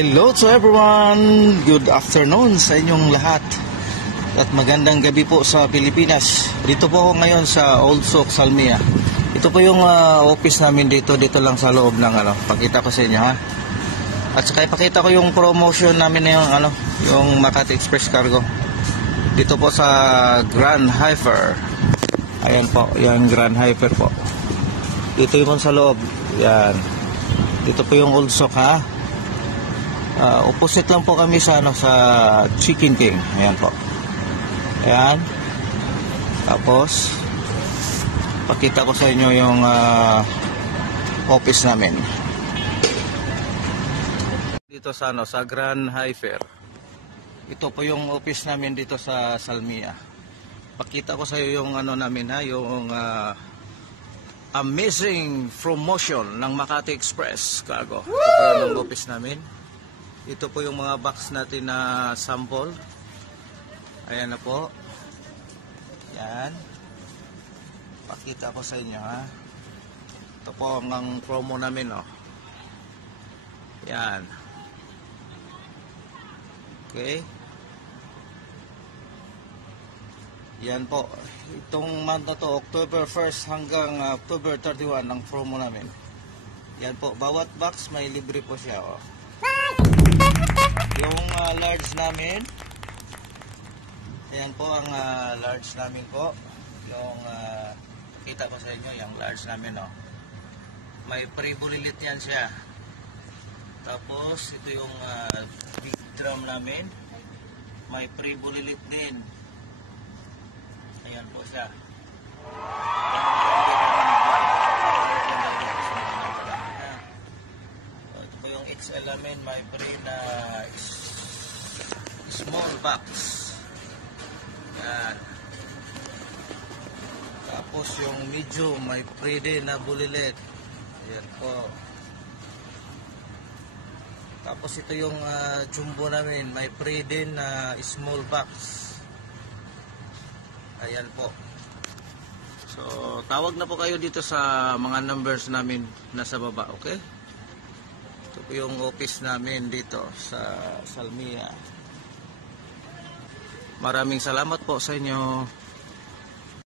Hello to everyone! Good afternoon sa inyong lahat at magandang gabi po sa Pilipinas. Dito po ako ngayon sa Old Souk, Salmiya. Ito po yung office namin dito lang sa loob ng pakita ko sa inyo ha. At saka ipakita ko yung promotion namin na yung Makati Express Cargo. Dito po sa Grand Hyper. Ayan po, yung Grand Hyper po. Dito yung sa loob. Yan. Dito po yung Old Souk ha. Opposite lang po kami sa sa Chicken King. Ayan po. Ayan. Tapos pakita ko sa inyo yung office namin. Dito sa sa Grand Hyper. Ito po yung office namin dito sa Salmiya. Pakita ko sa iyo yung namin ha, yung amazing promotion ng Makati Express Cargo. Ito po yung office namin. Ito po yung mga box natin na sample. Ayan na po. Yan. Pakita ko sa inyo ha. Ito po ang promo namin Yan. Okay. Yan po. Itong month na to, October 1st hanggang October 31 ang promo namin. Yan po. Bawat box may libre po siya Yung large namin, ayan po ang large namin po. Yung kita ko sa inyo, yung large namin may pre-bulilit yan siya. Tapos ito yung big drum namin, may pre-bulilit din. Ayan po siya. Ito po yung XL namin, may pre na small box. Yan. Tapos yung medium may pre din na bulilit. Yan po. Tapos ito yung jumbo namin, may pre din na small box. Ayan po. So tawag na po kayo dito sa mga numbers namin nasa baba, okay? Ito po yung office namin dito sa Salmiya. Maraming salamat po sa inyo.